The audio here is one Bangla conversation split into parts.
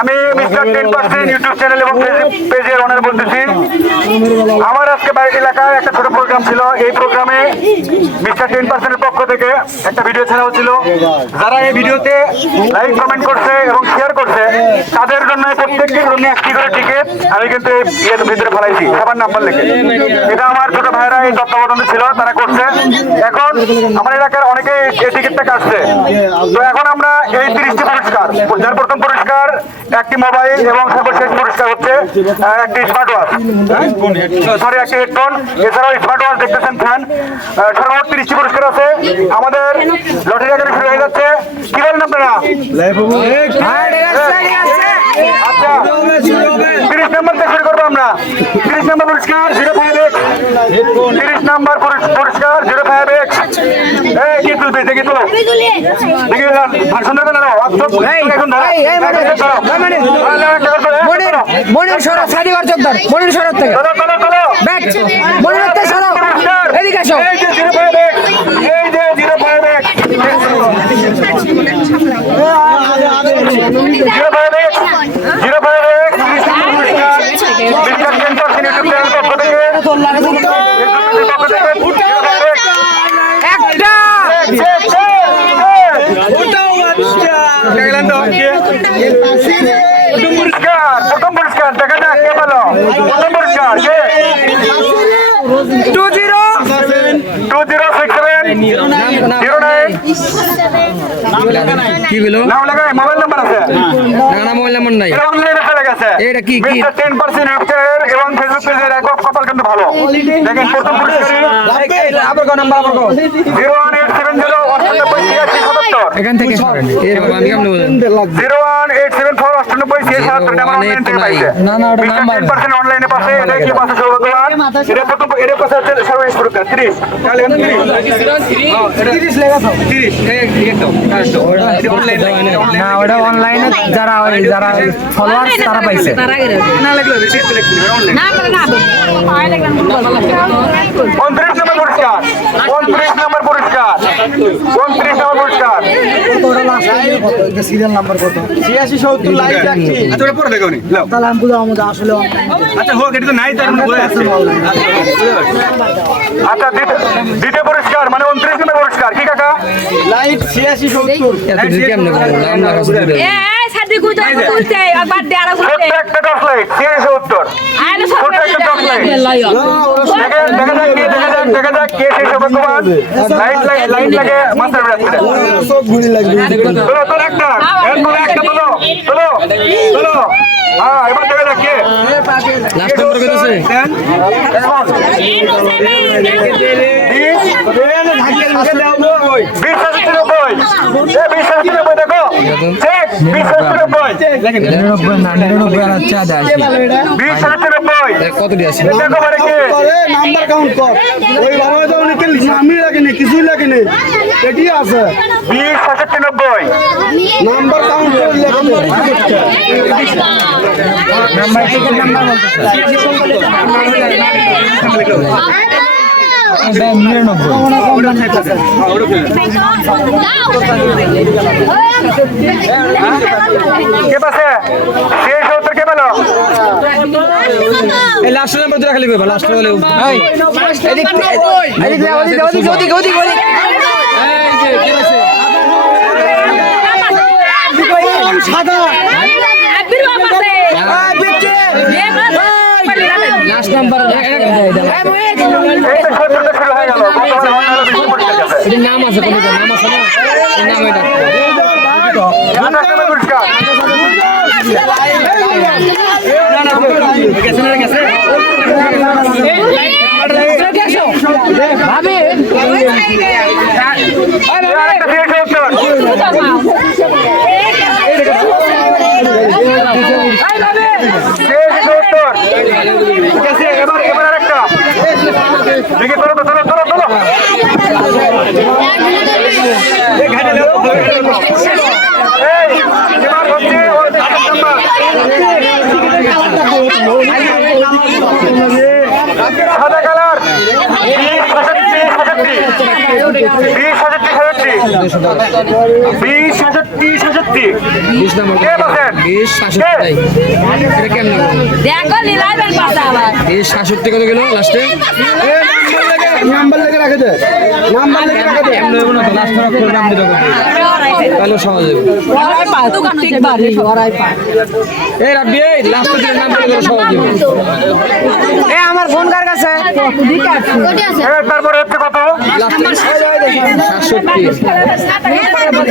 আমি মিস্টার 10% ইউটিউব চ্যানেল এবং পেজের ওনার বলতেছি। আমার আজকে বাড়ির এলাকায় একটা ছোট প্রোগ্রাম ছিল। এই প্রোগ্রামে মিস্টার 10%-এর পক্ষ থেকে একটা ভিডিও ছাড়া হচ্ছিল। যারা এই ভিডিওতে লাইক কমেন্ট করছে এবং শেয়ার করছে তাদের জন্য প্রত্যেকের জন্য একটি করে টিকিট আমি কিন্তু এর ভিতরে ফেলাইছি সবার নাম্বার লিখে। এটা আমার ছোট ভাইরা এই তত্ত্বাবধানে ছিল, তারা করছে। এখন আমার এলাকার অনেকে এই টিকিটটা কাটছে। তো এখন আমরা এই 30টি পুরস্কার, যার প্রথম পুরস্কার একটি মোবাইল এবং সর্বশেষ পুরস্কার হচ্ছে একটি স্মার্ট ওয়াচ, সরি একটি হেডফোন, এছাড়াও স্মার্ট ওয়াচ দেখতেছেন ফ্যান। সর্বমোট 30টি পুরস্কার আছে। আমাদের লটারি এখানে শুরু হয়ে যাচ্ছে। কি বলেন আপনারা? আচ্ছা 30 নম্বর থেকে শুরু করবো আমরা। 30 নম্বর পুরস্কার 05X, 30 নম্বর পুরস্কার 05X। কি তুলবে দেখি তোলো, দেখি সুন্দর করে নাও। মনির সরব সাদিবার চোদ্দার মনির সরব থেকে মনির থেকে সরব এদিকে আসো। এই যে 05X, এই যে 05X, 05X প্রথম পুরস্কার দেখা যাক কে পেল প্রথম পুরস্কার। 206709 কি বলো নাম লাগাই মোবাইল নাম্বার আছে না মোবাইল নাম্বার নাই, এটা অনলাইনে চলে গেছে। এটা কি কি 10% ইউটিউবের এবং ফেসবুক পেজের একক কপাল কিন্তু ভালো। দেখেন প্রথম পুরস্কারই আবার কোন নাম্বার আবার 01870988677 এখান থেকে সরেন এর বাবা আমি কেমন বলেন 01874988677 আমার অনলাইন থেকে পাইছে। না না ওটা নাম্বার 10% অনলাইনে পাশে এটা কি পাশে সৌভাগ্যবান। এটা প্রথম এর পাশে হচ্ছে সর্বশেষ পুরস্কার 30 তাহলে 30 লেখা তো 30 একদম কারেক্ট। না ওটা অনলাইনে যারা যারা ফলোয়ার তারা পাইছে না লাগলো 30 লিখছি অনলাইন না না 29 নম্বর পুরস্কার 29 নম্বর পুরস্কার 29 নম্বর পুরস্কার ওটা লাস্ট টাইমে কত এটা সিরিয়াল নাম্বার কত 86 70 লাইক রাখছি। আচ্ছা ওটা পরে দেখো নি লাও। তাহলে আমি বুঝাবো আমাদের আসলে আচ্ছা হোক এটা তো নাই তার মধ্যে বলে আছে। আচ্ছা দ্বিতীয় পুরস্কার মানে 29 নম্বর পুরস্কার কি কাকা লাইট 86 70 এত দিন কেমনে নাম না কাছে দিতে এ সাদি কই তো তুলতে আবার দেড়া ছোট্ট ঘুরতে একটা টসলাইট 86 70 আরে সব ছোট্ট একটা টসলাইট দেখা যাক কে সেই সৌভাগ্যবান। লাইট লাগে মাথার বেড়াচ্ছে সব ঘুরি লাগবে তোলো তোলো একটা এরপরে একটা তোলো তোলো তোলো। হ্যাঁ এবার দেখা যাক কে লাস্ট নম্বর কত আছে কত দিয়ে আছে নাম্বার কাউন্ট কর ওই বাবা তো অনেকে নামই লাগেনি কিছুই লাগেনি এটি আছে 2097 নাম্বার কাউন্ট করে নাম্বার থেকে নাম্বার কে পাশে কে 70 কে পেলো এই লাস্ট নাম্বার দুটো খালি কইবা লাস্ট বলে এই এদিক ওদিক এই যে কি আছে সাদা লাস্ট নাম্বার এই তো 70 শুরু হয়ে গেল। এর নাম আছে কোন নাম আছে না এর নাম এটা পুরস্কার ভাবি এবার আরেকটা দেখি তোলো তোলো তোলো তোলো এবার হচ্ছে সাদা কালার 20 67 20 67 20 67 20 নম্বর কে বলছেন? 20 67 এটা কেমন দেখো লীলাদের পাশে আবার 20 67 কত গেল লাস্টে নাম্বার লেগে রাখে দে নাম্বার লেগে রাখে দে এমন হবে না তো লাস্টে প্রোগ্রাম দিতে হবে তাহলে সহজ হবে ওরাই পায় দোকান ঠিক বাড়ি ওরাই পায় এই রাব্বি এই লাস্টে দিলে নাম বলে সহজ হবে এই আমার ফোন কার কাছে তারপরে হচ্ছে কত? লাস্টে 67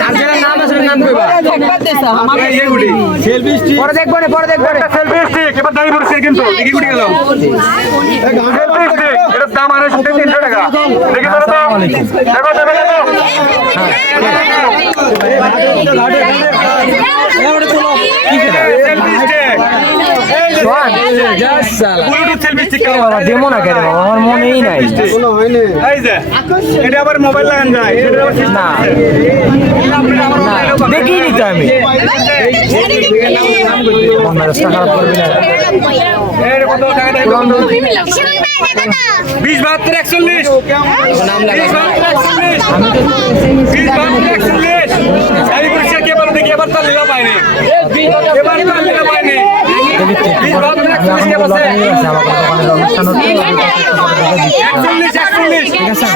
আর যারা নাম আছে নাম কইবা পরে দেখবো না পরে দেখবো না একটা সেলফি স্টিক এবার দাবি পড়ছে কিন্তু দেখি কুড়ি গেল সেলফি স্টিক এর দাম আর 300 টাকা দেখি ধরো তো দেখো দেখো দেখো সেলফি স্টিক জাস্ট সালা ব্লুটুথ সেলফি স্টিক বাবা দেমো না কেন বাবা আমার মনেই নাই কোনো হয়নি এই যে এটা আবার মোবাইল লাগান যায় এটা আবার না দেখি নি তো আমি মনে রাস্তা খারাপ করবি না এর কত টাকা দেয় 20 72 41 নাম লাগা 20 72 41 এই পরীক্ষা কে বলে দেখি এবার তার লীলা পায়নি এবার তার লীলা পায়নি 20 72 41 কে বসে 41 ঠিক আছে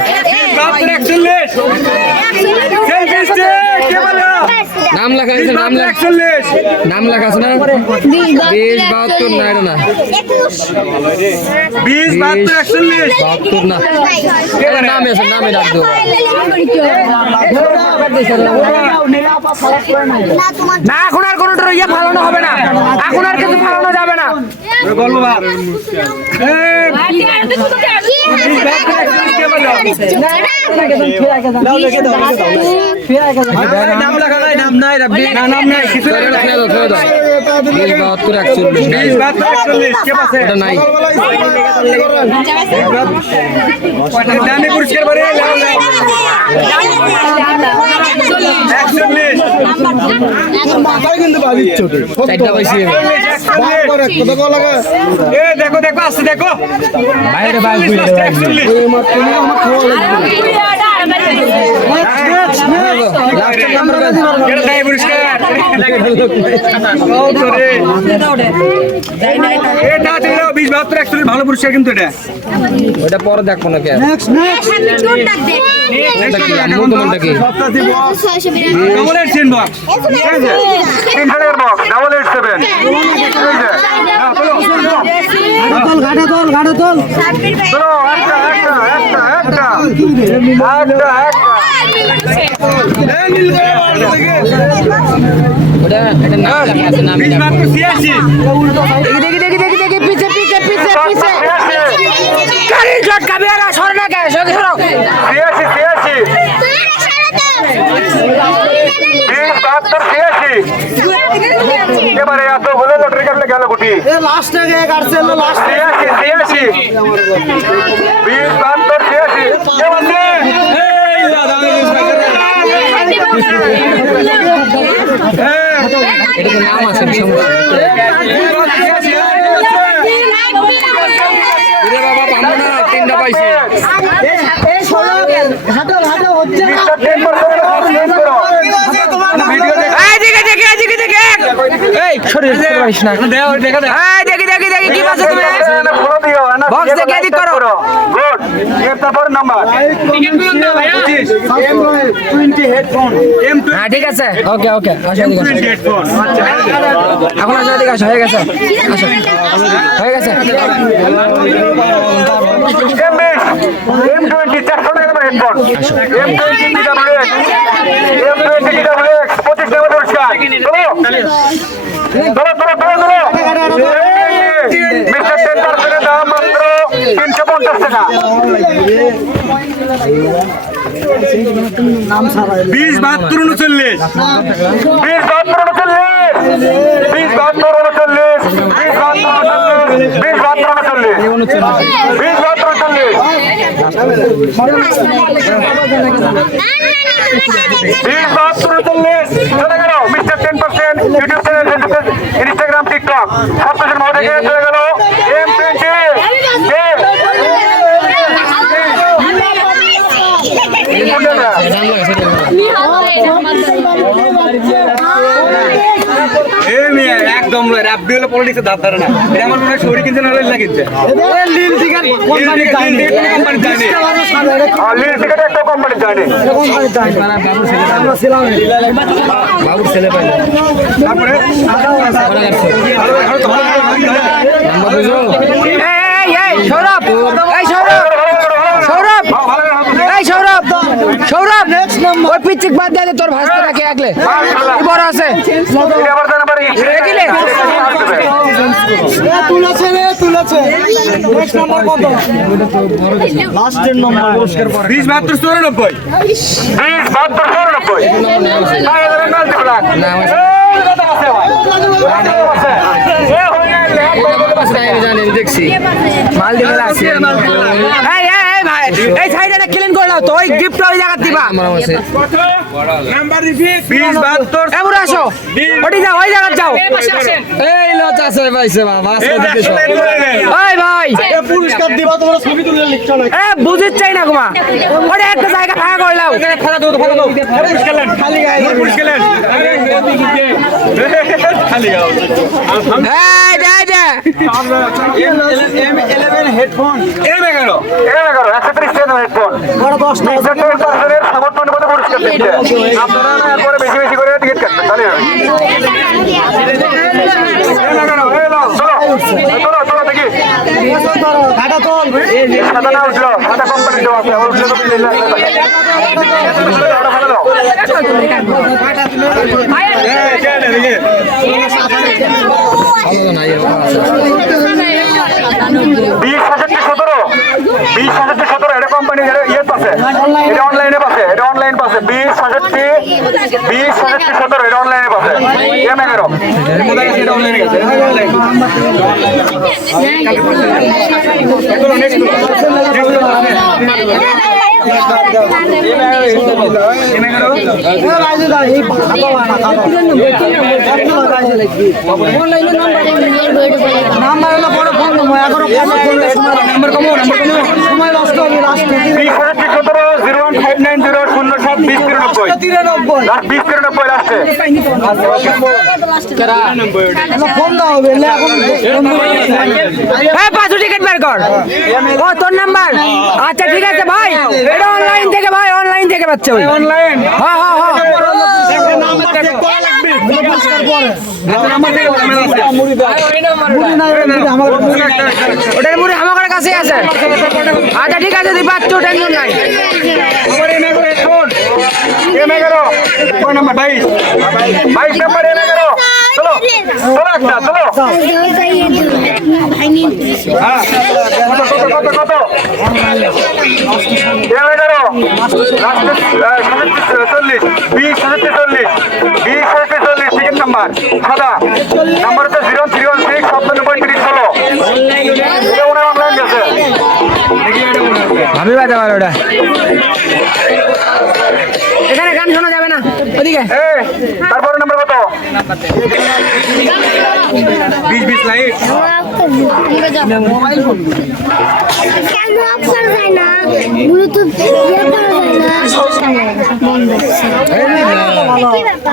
41 সেলফি স্টিক কে বলে নাম লাগা আছে নাম লাগা 41 নাম লাগা আছে না 20 72 না এটা না 20 72 41 72 না এটা নাম আছে নামে ডাক দাও না এখন আর কোনোটা ইয়া ফালানো হবে না এখন আর কিছু ফালানো যাবে না বলবো বাপ নাম লাগা নাই নাম নাই রাব্বি না নাম নাই কিছু ছেড়ে দাও 20 72 41 20 72 41 কে বসে এটা নাই দামি পুরস্কার বারে লাও লাও 41 মাথায় কিন্তু বাজির চোটে চারটা পাইছি কত কল লাগে এ দেখো দেখো আসছে দেখো বাইরে বাইরে এই মাত্র আমার খাওয়া লাগবে লাস্টের নাম লাগা এটা দামি পুরস্কার ও তোরে এটা দিলো 20 72 41 ভালো পুরস্কার কিন্তু এটা ওটা পরে দেখো না কে নেক্সট এটা কি তোমারটা কি ডাবল 8 চেন বক্স 300 টাকার বক্স ডাবল 87 গাড়া তোল চলো একটা ওটা এটা নাম লাগা আছে নামে 20 ডাক 82 দেখি পিছে গাড়ি ঝটকা বেরা সর না কে সরে সরো 86 এবারে এত হলো লটারি কাটলে গেল গুটি এ লাস্ট থেকে কাটছে লাস্ট 86 20 72 86 কে বলছে এই দাদা এটা তো নাম আছে সমস্যা রে বাবা পাবো না তিনটা পাইছি এই সরে পারিস না এই দেখি কি পাচ্ছ তুমি বক্স দেখে এডিট করো গুড তারপর নাম্বার 20 হেডফোন হ্যাঁ ঠিক আছে ওকে আসো এদিকে আসো। হেডফোন এখন আসো এদিকে আসো হয়ে গেছে আসো হয়ে গেছে M20 400 টাকা দামের headphone M20 DWX M20 DWX 25 টাকা পুরস্কার ধরো মিস্টার 10% দাম মাত্র 350 টাকা 20 72 39 20 72 39 20 mister 10% YouTube channel Instagram TikTok সব কিছুর মধ্যে গিয়ে চলে গেল M20 একদম রাব্বি হলো পলিটিক্সে দাঁত ধরে না এটা আমার মনে হয় শরীর কিনতে না হলে লাগিচ্ছে লিল টিকেট কোম্পানি যায়নি লিল টিকেট একটা কোম্পানি যায়নি। বাবুর ছেলে পাইলে তারপরে সৌরভ সৌরভ এই সৌরভ সৌরভ ওই পিচিক বাদ দিয়ে তোর ভাসতে নাকি আগলে কি বড় আছে দেখিলে তুলেছে নেক্সট নাম্বার কত লাস্টের নম্বর পুরস্কার পরে 20-72-94 জানেন দেখছি মাল দিবে লাগছে এই এই ভাই এই সাইডে না ক্লিন করে দাও তো ওই গিফট ওই জায়গা দিবা নাম্বার রিপিট 20-72 এমন আসো ওটি যাও ওই জায়গা যাও এই লজ আছে পাইছে বাবা আজকে দিতেছ ওই ভাই পুরস্কার দিবা তোমরা ছবি তুলে লিখছো না এ বুঝিস চাই না গোমা ওরে একটা জায়গা ফাঁকা করে দাও ফাটা দাও খালি গায়ে খালি গাও এই দে দে M11 হেডফোন এর বেগারো 130 টাকা হেডফোন বড় 10 টাকা পার্সেন্টের সমর্থন করে পুরস্কার দিচ্ছে আপনারা না এরপরে বেশি বেশি করে টিকিট কাটবেন তাহলে চলো দেখি টাটা তোল সাদা না উঠলো সাদা কোম্পানি দেওয়া আছে উঠলে তো এটা কোম্পানি ইয়ে পাশে এটা অনলাইনে পাশে এটা অনলাইন পাশে 20,017 এটা অনলাইনে পাশে নাম্বার হলো বড় ফোন নম্বর এখনো নাম্বার কমো সময় নষ্ট হবে লাস্ট 20,017-0159-07-20-93 আসছে ফোন দাও হবে এই পাঁচশো টিকিট বের কর ও তোর নাম্বার আচ্ছা ঠিক আছে ভাই এটা অনলাইন থেকে ভাই অনলাইন থেকে পাচ্ছে ওই অনলাইন হ্যাঁ হ্যাঁ হ্যাঁ ওটার মুড়ি আমার কাছে আছে আচ্ছা ঠিক আছে তুই পাচ্ছ টেনশন নাই নাম্বার 22 নাম্বার চলো একটা চলো কত 20,040 টিকিট নাম্বার সাদা নাম্বার হচ্ছে 0316 অনলাইন গেছে আমি বাজা পারো ওটা এখানে গান শোনা যাবে না ওদিকে তারপরে নাম্বার কত 20 লাইট মোবাইল ফোন কেন অফ করা যায় না ব্লুটুথ ইয়ে করা যায় না বন্ধ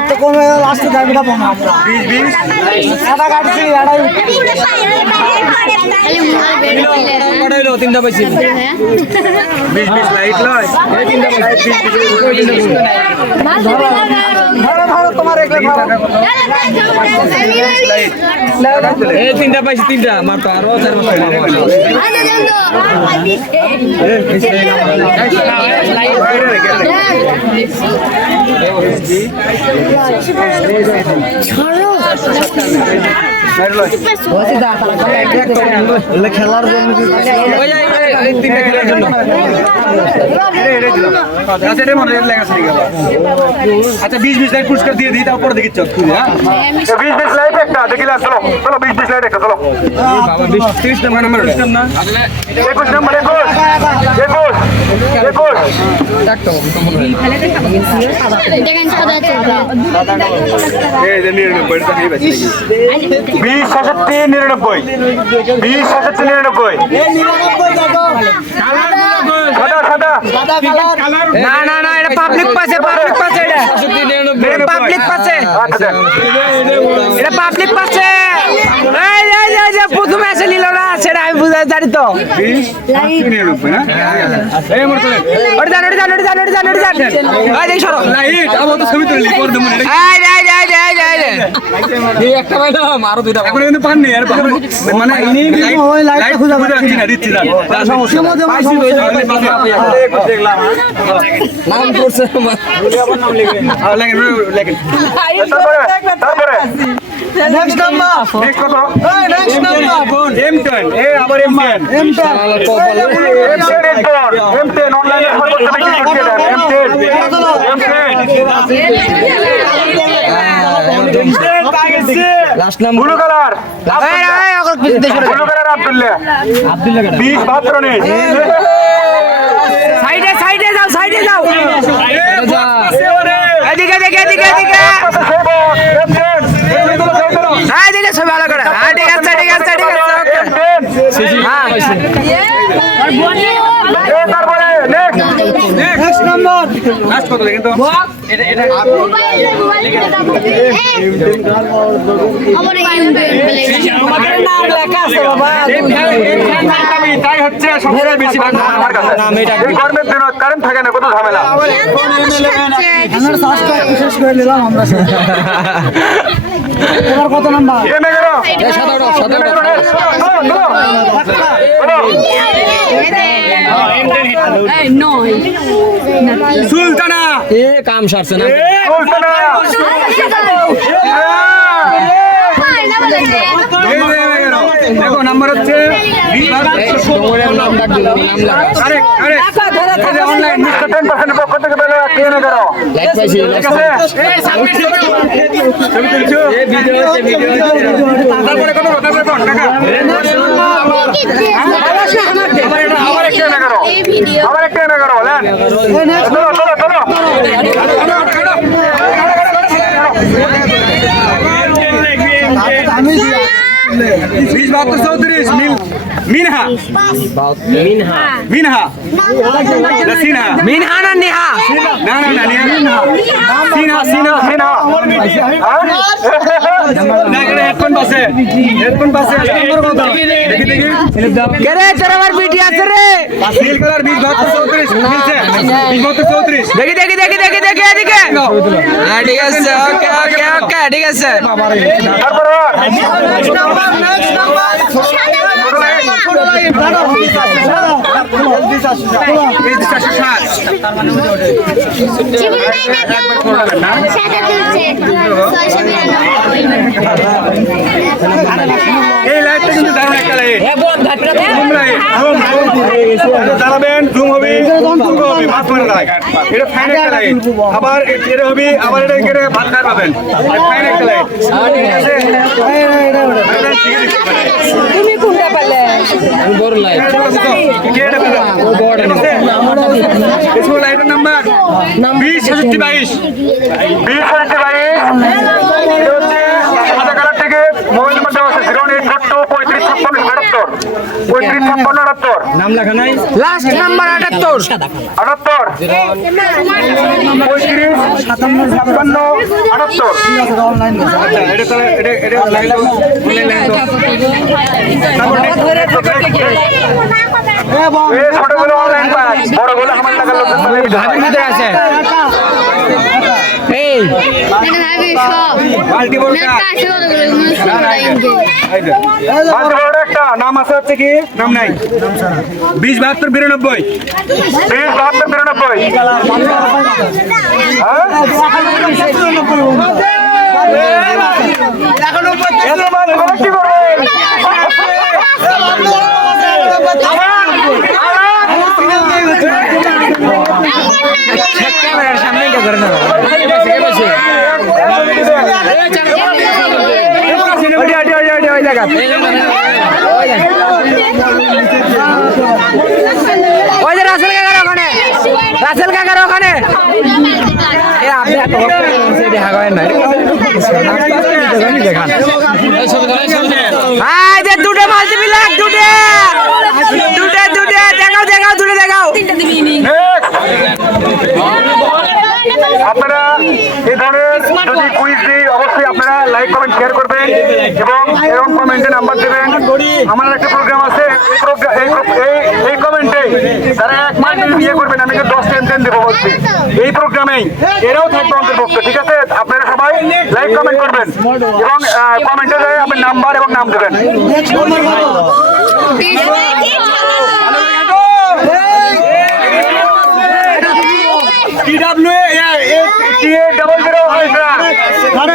তো কোন লাস্টে দাবিটা পাবো আমরা 20 এটা কাটছি কটাইলো তিনটা পাইছি 20 লাইট লয় এই তিনটা লাইট 20 ধরো তোমার একলা ধরো এই তিনটা পাইছি তিনটা আমার তো আরো চার মাস খেলার জন্য তিনটা খেলার জন্য আচ্ছা 20 লাইট পুরস্কার দিয়ে দিই তারপরে দেখি চক 20 লাইট একটা দেখিলা চলো 20 লাইট একটা চলো বাবা 30 নাম্বার 21 নাম্বার 21 না না না এটা পাবলিক পাশে এটা পাবলিক পাচ্ছে আচ্ছা এটা পাবলিক পাচ্ছে এই যে প্রথমে এসে নিল না সেটা আমি বুঝতে জানি তো ওটা জান এই দেখ সরো একটা পাইলাম আরো দুইটা ওই লাইটটা খুঁজে পাচ্ছি না। নাম করছে তারপরে নেক্সট নাম্বার ঠিক কত নেক্সট নাম্বার M10 আবার M10 M10 অনলাইনে সর্বোচ্চ বিক্রি করতে দেন M10 last number blue colour blue colour Abdullah 20 নেই সাইডে যাও এদিকে হ্যাঁ এদিকে সব ভালো করে হ্যাঁ ঠিক আছে তারপরে নেক্সট নাম্বার লাস্ট কত কিন্তু তাই হচ্ছে সবচেয়ে বেশি আমার কাছে এই গরমের দিন কারেন্ট থাকে না কত ঝামেলা শেষ করে নিলাম আমরা এবার কত নাম্বার সুলতানা এ কাম সারছে না সুলতানা দেখো নাম্বার হচ্ছে নাম ডাক দিল নাম লাগা অনলাইন 10% পক্ষ থেকে পেলে কে না করো লাইক পাইছি ঠিক আছে ছবি তুলছো তারপরে কত তারপরে কোন টাকা আবার একটা না করো বলেন চলো মিনহা মিনহা না নিহা হেডফোন পাশে কে রে তোর আমার বিটি আছে রে নীল কালার 20 দেখি এদিকে হ্যাঁ ঠিক আছে ওকে ঠিক আছে এই লাইটটা কিন্তু দারুণ একটা লাইট দাঁড়াবেন জুম হবে ভাত করে লাইট এটা ফাইন একটা লাইট আবার এটা হবে আবার এটা করে ভাত খাই পাবেন ফাইন একটা লাইট ঠিক আছে তুমি কোনটা পেলে বড় লাইট इसको लाइटर नंबर 2022 সাদা কালার থেকে মোবাইল নাম্বার দেওয়া আছে 084355678 নাম লেখা নাই লাস্ট নাম্বার 78 ছোটগুলো অনলাইন পাস বড়গুলো আমার টাকার লোক ঘাটের ভিতরে আছে এই বালতি বড় একটা নাম আছে হচ্ছে কি নাম নাই 207292 কি করবেন ক্যামেরার সামনে কে করে না ওই জায়গা ওই যে রাসেল কাকার ওখানে এ আপনি এত দেখা করেন না দেখান হ্যাঁ যে দুটো মাল্টি বিলাক দুটো দেখাও আপনারা লাইক কমেন্ট শেয়ার করবেন এবং এরকম কমেন্টে নাম্বার দেবেন। আমার একটা প্রোগ্রাম আছে, এই কমেন্টে যারা 1 মাস ইয়ে করবেন আমি 10 10 দেবো বলছি। এই প্রোগ্রামেই এরাও থাকবে অন্তর্ভুক্ত, ঠিক আছে? আপনারা সবাই লাইক কমেন্ট করবেন এবং কমেন্টে যায় আপনার নাম্বার এবং নাম দেবেন।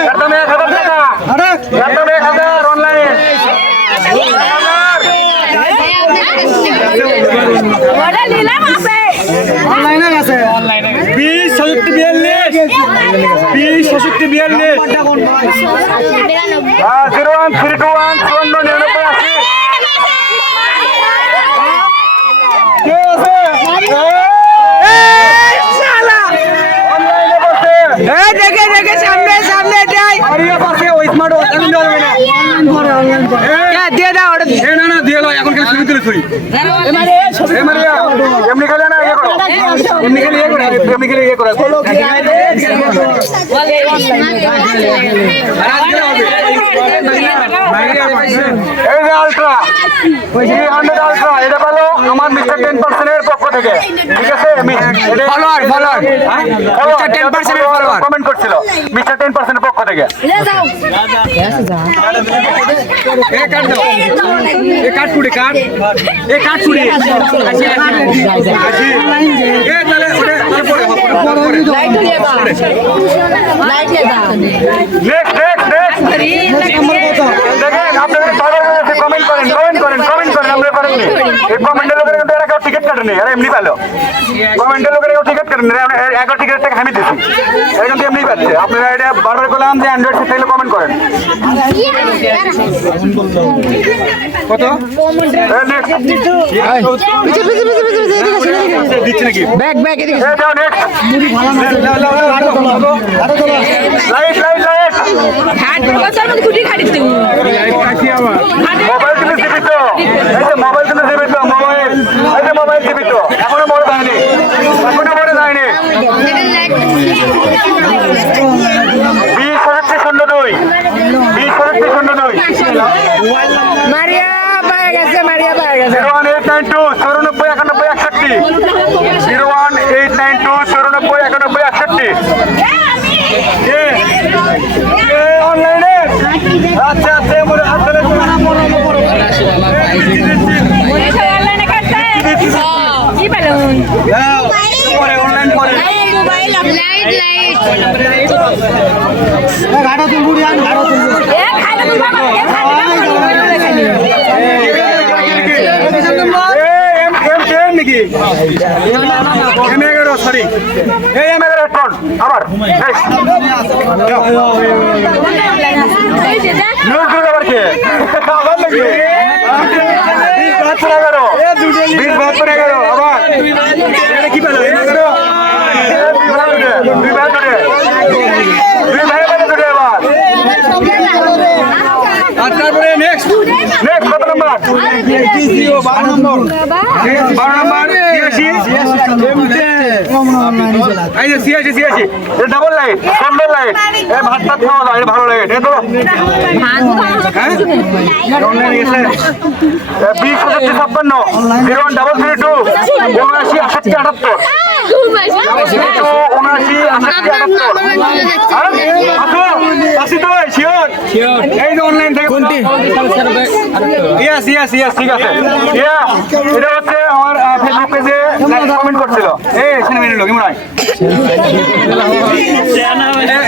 একদম 1000 টাকা, একদম 1000 অনলাইন। অনলাইনে আছে 20 67 42 20 67 42 0132 5499 কে আছে? অনলাইনে বসে দেখে দেখে সামনে সামনে এটাই আরিয়া পাশে ওই স্মার্ট ওয়াচ আমি দেব না। দিয়ে দাও ওটা না না দিয়ে লো, এখন কেন শুরু দিলে তুই? এ মারিয়া এমনি খেলে না ইয়ে করো, এমনি খেলে ইয়ে করো, এমনি খেলে ইয়ে করো। এই যে আলট্রা 300 আলট্রা এটা পেলো আমার মিস্টার 10% এর পক্ষ থেকে, ঠিক আছে? ফলোয়ার ফলোয়ার মিস্টার 10% এর ফলোয়ার কমেন্ট করছিল মিস্টার 10% এর পক্ষ থেকে। দেখেন আপনাদের কমেন্ট করেন আমরা করেননি। এই কমেন্টের লোকের কিন্তু এরা কেউ টিকিট কাটেনি, এরা এমনি পেলো। কমেন্টের লোকের কেউ টিকিট কাটেনি, 11 টিকিটের টাকা আমি দিচ্ছি, এরা কিন্তু এমনি পাচ্ছে। আপনারা এটা বারবার করলাম যে অ্যান্ড্রয়েড সেট থাকলে কমেন্ট করেন। কত দিচ্ছে নাকি? ব্যাগ ব্যাগ এদিকে যাও next. Light light light mobile কিন্তু জীবিত, এই যে মোবাইল কিন্তু জীবিত, মোবাইল এই যে মোবাইল জীবিত, এখনো মরে যায়নি, এখনো মরে যায়নি। 20,002 20,002 মারিয়া পায়ে গেছে মারিয়া পায়ে গেছে 01892 94 91 61 01892 94 91 61 অনলাইনে। আচ্ছা আচ্ছা অনলাইন করে লাইট লাইট ঘাটা তুলবো ঘাটা তুলবো নাকি M11 সরি এই M11 হেডফোন আবার নিউজ আবার কে আবার নাকি 20,011 আবার এটা কি পেলো দুই ভাই পেলে আবার। আর তারপরে নেক্সট কত নাম্বার? 12 নম্বর 86 ডাবল লাইট সুন্দর লাইট ভাত ভাত খাওয়া যায় ভালো লাইট এ তো 20,056 0132 79 এই যে অনলাইন থেকে কোনটি ইয়েস ঠিক আছে এটা হচ্ছে আমার ফেসবুক পেজে কমেন্ট করছিল এই সিনেমা নিল কেমন হয়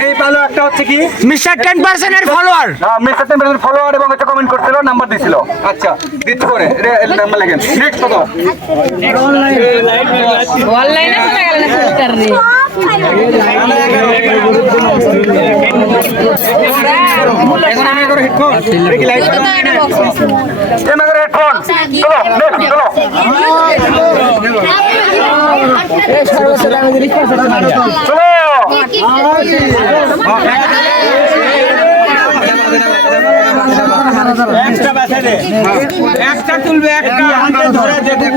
এই পালো একটা হচ্ছে কি মিস্টার 10% এর ফলোয়ার মিস্টার 10% ফলোয়ার এবং একটা কমেন্ট করছিল নাম্বার দিছিল আচ্ছা দিতে করে নাম্বার লেখেন নেক্সট কত অনলাইনে চলে গেল না কর রে এখন আমি করে হেডফোন দেখি লাইট এ মেগা হেডফোন চলো নেক্সট চলো চলো এক্সট্রা বাসা দে এক্সট্রা তুলবে একটা হাতে ধরে যেতে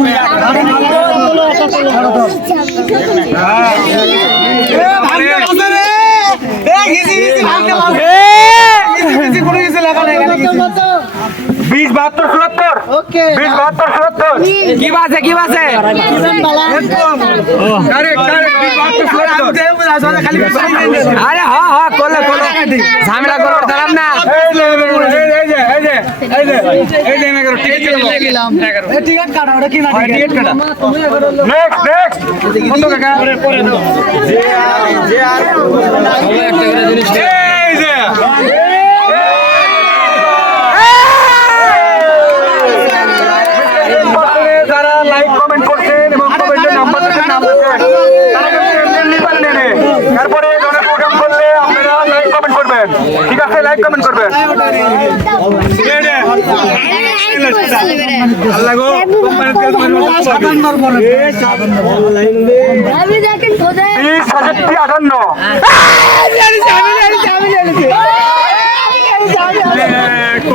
20 72 77 কি বাজে কি বাজে আরে হ্যাঁ হ্যাঁ করলে করলে ঝামেলা করো দাঁড়াম না টিকিট কাটা ওটা কি না নেক্সট নেক্সট কত টাকা একটা করে জিনিস এই যে যারা লাইক কমেন্ট করছেন এবং কমেন্টের নাম্বার দিচ্ছেন নাম দিচ্ছেন তারা কিন্তু এমনি পারেন নেনে তারপরে এই ধরনের প্রোগ্রাম করলে আপনারা লাইক কমেন্ট করবেন ঠিক আছে লাইক কমেন্ট করবেন আমি দেখেন কোথায় 20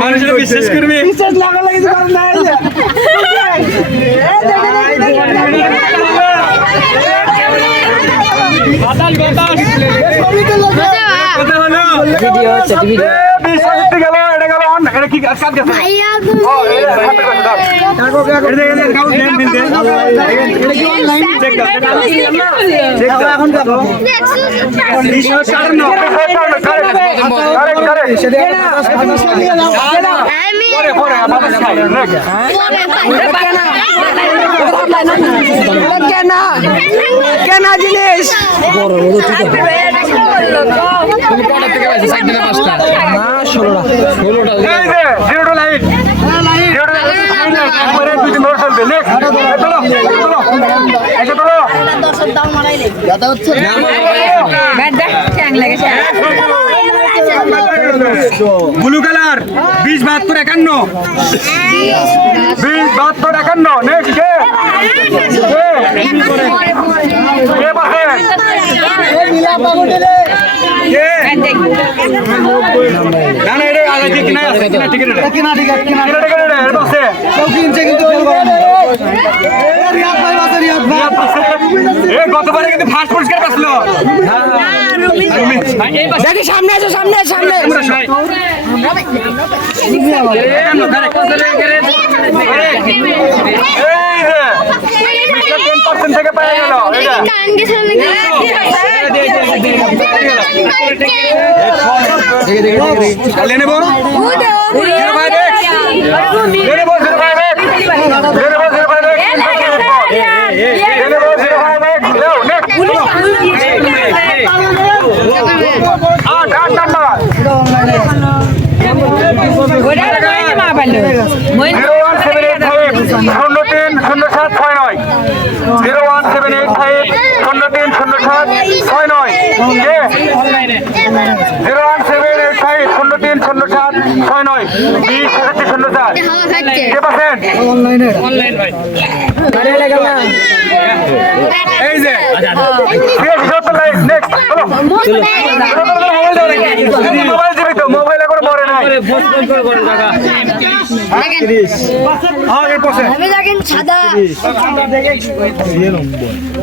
মানুষের বিশ্বাস করবি ভিডিও হচ্ছে ভিডিও 20 গেল এটা গেল এটা কি কাজ গেছে ভাইয়া ও এটা হাতে করে দাও এখন দেখো কেনা কেনা জিনিস তুমি কটা থেকে পাইছো 4 দিনে 5টা না 16টা 16টা ব্লু কালার 20 72 51 20 72 51 নেক্সট কে বসে না না এটা আগে ঠিক না আছে কিনা টিকেট এটা কিনা টিকিট কিনা কিনা টিকেট এটা বসে কেউ কিনছে কিন্তু ফেল করে না রিয়াদ ভাই বাসে রিয়াদ ভাই এই গতবারে কিন্তু ফার্স্ট পুরস্কার পাসলো দেখি সামনে আসো সামনে সামনে এই যে 10% থেকে পেয়ে গেল এটা কানকে সামনে চালিয়ে নেব জিরো ভাই দেখ জিরো বল জিরো ভাই দেখ জিরো বল জিরো ভাই দেখ জিরো বল জিরো ভাই দেখ লেও নেক্সট আট নাম্বার 01785 অনলাইনে এই যে নেক্সট চলো মোবাইল দিবি তো মোবাইল করে পরে নাই আমি দেখেন সাদা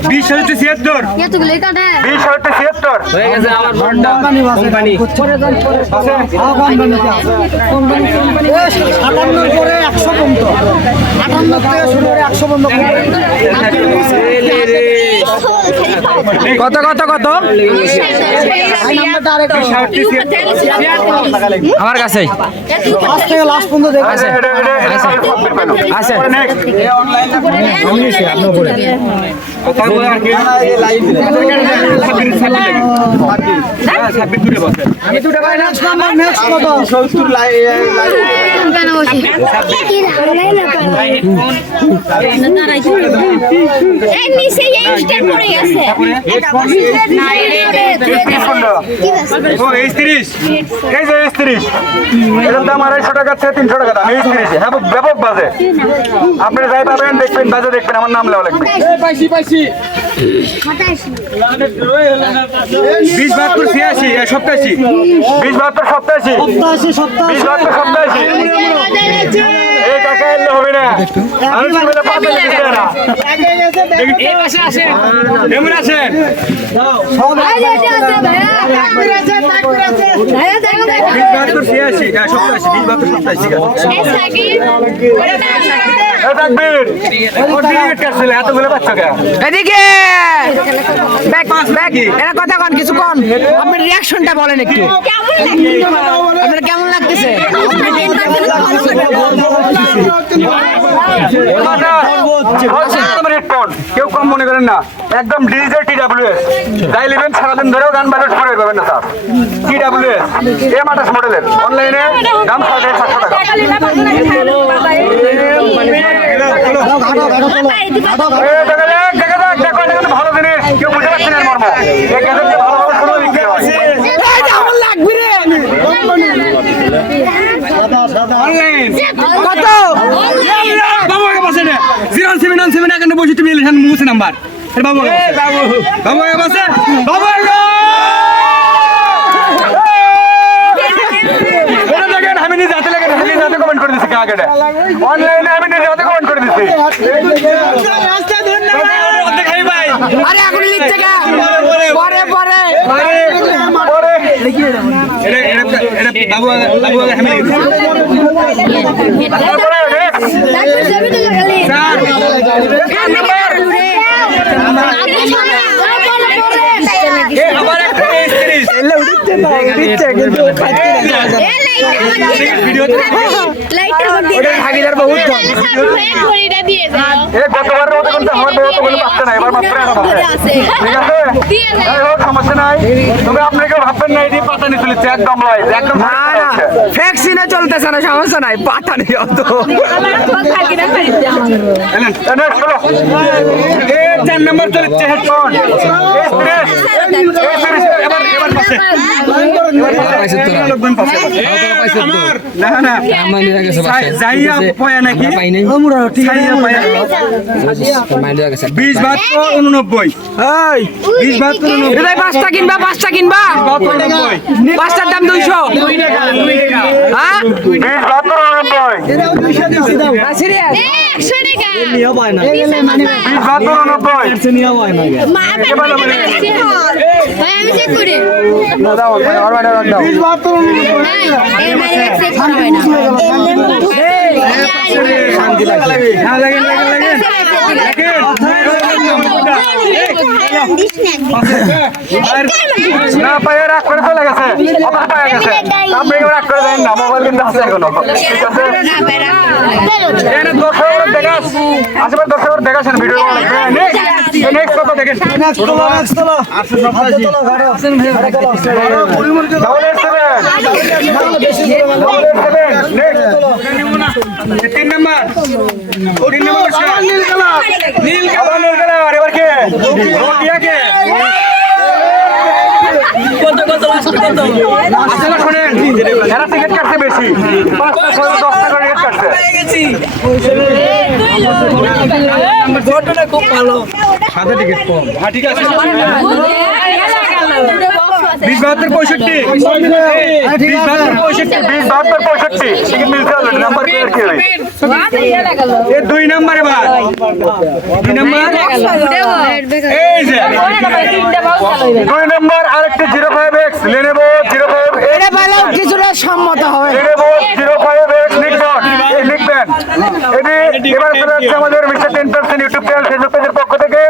2076 এতগুলো কাটে 2076 হয়ে গেছে আমার ফোনটা কোম্পানি 57 করে 100 পর্যন্ত 58 থেকে শুরু করে 100 পর্যন্ত কত কত কত নাম্বারটা আরেকটু আমার কাছে ফার্স্ট থেকে লাস্ট পর্যন্ত দেখে আচ্ছা আছে নেক্সট আমি দুটো ভাই নেক্সট নাম্বার নেক্সট কত কেন বসি কি রান্নাই না এই নিচে এই স্টেপ পড়ে গেছে ও এই 30 এই যে 30 এটার দাম 250 টাকা থেকে 300 টাকা দাম এই 30 হ্যাঁ ব্যাপক বাজে আপনি যাই পাবেন দেখবেন বাজে দেখবেন আমার নাম লেওয়া লাগবে পাইছি 20 72 86 87 20 72 87 20 72 87 এই টাকা এলে হবে না আমি কি বলে পাতা দিতে না এই পাশে আসেন কেমন আছেন এতগুলো বাচ্চা কে এদিকে ব্যাক ব্যাক এরা কথা কোন কিছু কোন আপনার রিঅ্যাকশনটা বলেন একটু আপনার কেমন লাগতেছে কেউ কম মনে করেন না একদম ডিজিটাল TWS যাই নেবেন সারাদিন ধরেও গান বাজার সময় পাবেন না স্যার TWS M28 মডেলের অনলাইনে দাম 750 টাকা ভালো জিনিস কেউ বুঝতে পারছেন এর মর্ম এই গ্যাজেটটা ভালো ভালো শুনে বিক্রি হয় কেমন লাগবে রে অনলাইন কত বাবু আগে বসে না 0797 91 তুমি লিখেন মুছে নাম্বার এর বাবু বাবু আগে বসে বাবু আমি নিজে হাতে লেগে আমি নিজে হাতে কমেন্ট করে দিচ্ছি কাকে অনলাইনে আমি নিজে হাতে কমেন্ট করে দিচ্ছি দেখাই ভাই আরে এখন লিখতে গা পরে পরে পরে এটা বাবু আগে আমি তারপরে আবার একটা সিরিজ ভাগিদার বহুত কম গতবারের মতো কিন্তু আমার বউ তো কোনো পাচ্ছে না এবার মাত্র একটা পাচ্ছে ঠিক আছে যাই হোক সমস্যা নাই তবে আপনি কেউ ভাববেন না এই যে পাতা নিয়ে চলেছে একদম লয় একদম না না ভ্যাকসিনে চলতেছে না সমস্যা নাই পাতা নেই অত নেক্সট চলো এই 4 নম্বর চলেছে হেডফোন এবার পাশে পাইছে তোরা পাইছে তোরা না না আমার নিয়ে গেছে বাসে যাইয়া পয়া নাকি পাই নাই আমরা ঠিক আছে পয়া মাইন্ড হয়ে গেছে 20 72 89 এই 20 72 এটাই পাঁচটা কিনবা পাঁচটার দাম 200 হ্যাঁ 20 72 89 সিরিয়াস না পায়ে রাগ করে চলে গেছে অবাক পায়ে গেছে আপনি কেউ রাগ করে দেন না মোবাইল কিন্তু আছে এখনো ঠিক আছে এখানে দর্শক দেখাস আশেপাশে দর্শক দেখাছেন ভিডিও নেক্সট কত দেখেন তিন নম্বর নীল কালার এবার কে রোটিয়া কে শোনেন এরা টিকিট কাটছে বেশি 5টা 10 টাকা টিকিট কাটছে খুব ভালো সাদা টিকিট কম হ্যাঁ ঠিক আছে 20 72 65 টিকিট মিলছে নাম্বার প্লেয়ার কে এই 2 নাম্বার এবার 2 নাম্বার এই যে 2 নাম্বার আরেকটা 05X Lenovo 05 এটা পেলেও কিছুটা সম্মত হবে Lenovo 05X লিখবেন এটি এবার চলে যাচ্ছে আমাদের মিস্টার 10% ইউটিউব চ্যানেল ফেসবুক পেজের পক্ষ থেকে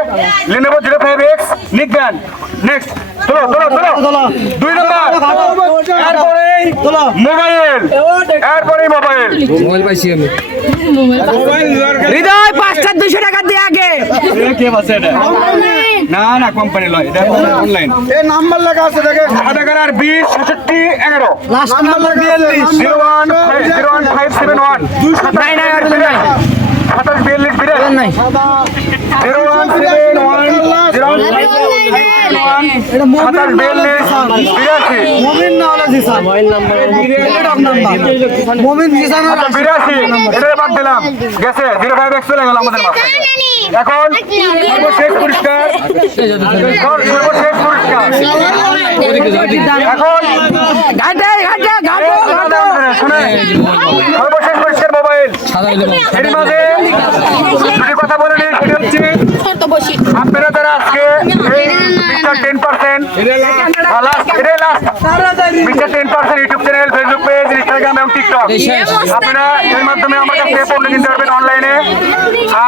Lenovo 05X লিখবেন নেক্সট চলো 2 নাম্বার এরপরে মোবাইল মোবাইল পাইছি আমি হৃদয় 5টা 200 টাকা দিয়ে আগে কে বাসে এটা না না কোম্পানি লয় এটা অনলাইন এই নাম্বার লেখা আছে দেখেন আধার আর 20 66 11 লাস্ট নাম্বার 42 01571 নাই নাই আর নাই 2742 নাই 01741 মোমিন না হলে জিসান মোমিন জিসান আচ্ছা 82 এটা বাদ দিলাম গেছে 05 চলে গেল আমাদের মাঝখানে এখন সর্বশেষ পুরস্কার এখন শুনে সর্বশেষ পুরস্কার মোবাইল এর মাঝে যদি কথা বলে নিই সেটা হচ্ছে আপনারা যারা আজকে এই মিস্টার 10% এটাই last mister 10% YouTube channel Facebook page Instagram এবং টিকটক আপনারা এর মাধ্যমে আমার কাছে পণ্য কিনতে পারবেন অনলাইনে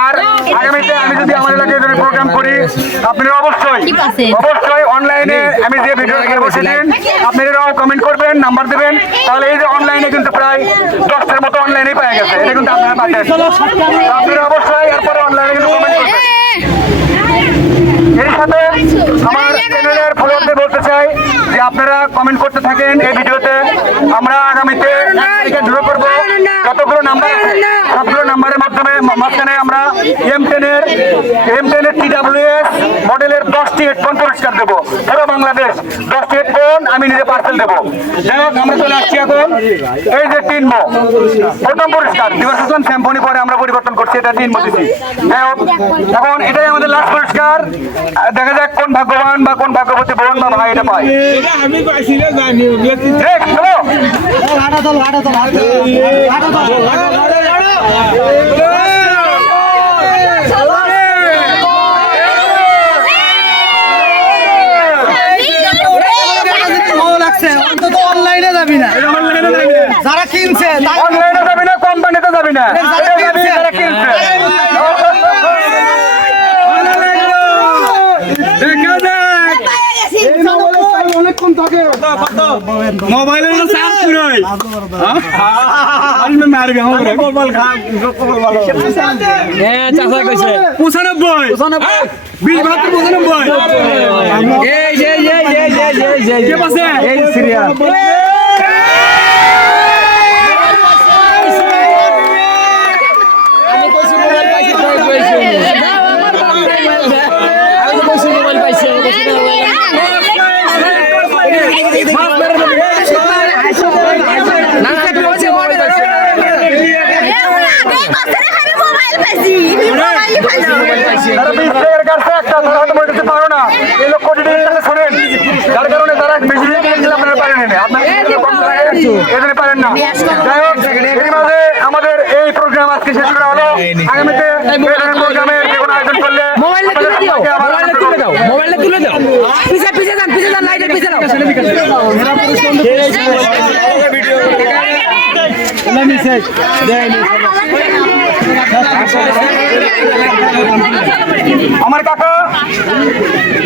আর আগামীতে আমি যদি আমার এলাকায় যদি প্রোগ্রাম করি আপনারা অবশ্যই অনলাইনে আমি যে ভিডিও বসে দিন আপনারাও কমেন্ট করবেন নাম্বার দেবেন তাহলে এই যে অনলাইনে কিন্তু প্রায় 10টার মতো অনলাইনে পাওয়া গেছে এটা কিন্তু আপনারা পাচ্ছেন আপনারা অবশ্যই এরপরে অনলাইনে কিন্তু কমেন্ট করবেন এর সাথে আমার চ্যানেলের ফলোয়ারদের বলতে চাই যে আপনারা কমেন্ট করতে থাকেন এই ভিডিওতে আমরা আগামীতে ড্র করব যতগুলো নাম্বার আছে সবগুলো নাম্বারের মাধ্যমে মাঝখানে আমরা M10 এর TWS মডেলের 10টি হেডফোন পুরস্কার দেবো পুরো বাংলাদেশ 10টি হেডফোন আমি নিজে পার্সেল দেবো যাই হোক আমরা চলে আসছি এখন এই যে তিনমো প্রথম পুরস্কার দিবস ইসলাম স্যাম্পনি পরে আমরা পরিবর্তন করছি এটা তিনমো দিচ্ছি যাই হোক এখন এটাই আমাদের লাস্ট পুরস্কার দেখা যাক কোন ভাগ্যবান বা কোন ভাগ্যবতী বোন বা ভাই এটা পায় আমি পাইছিলে জানি ঠিক চলো অন্তত অনলাইনে যাবি না যারা কিনছে অনলাইনে যাবি না কোম্পানিতে যাবি না যারা কিনছে অনেকক্ষণ থাকে মোবাইলের চার্জ পুরোই আসবে মারবে আমারে মোবাইল খা ভালো চাচা কইছে 95 বিল মাত্র 95 এই কে পাশে এই সিরিয়াল তারা 20 টাকার কাছে একটা ধরা হয়তো মনে করতে পারো না এই লোক কোটি টাকা শোনেন যার কারণে তারা বেশি কিনলে আপনারা পারেন না আপনারা এখানে পারেন না যাই হোক এর মাঝে আমাদের এই প্রোগ্রাম আজকে শেষ করা হলো আগামীতে প্রোগ্রামের যে কোনো আয়োজন করলে মোবাইলটা তুলে দাও পিছে যান লাইটের পিছে দাও আমার কাকা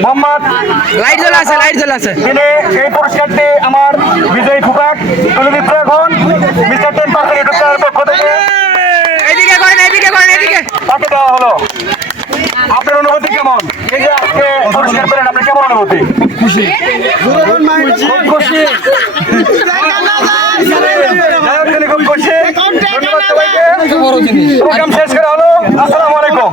মোহাম্মদ লাইট জ্বলা আছে তিনি এই পুরস্কারটি আমার বিজয়ী ফুকাক তুলে দিচ্ছে এখন মিস্টার 10% ইউটিউবের পক্ষ থেকে এদিকে করেন তাকে দেওয়া হলো আপনার অনুভূতি কেমন এই যে আজকে পুরস্কার পেলেন আপনি কেমন অনুভূতি খুশি খুব খুশি খুব খুশি ধন্যবাদ সবাইকে প্রোগ্রাম শেষ করা হলো আসসালামু আলাইকুম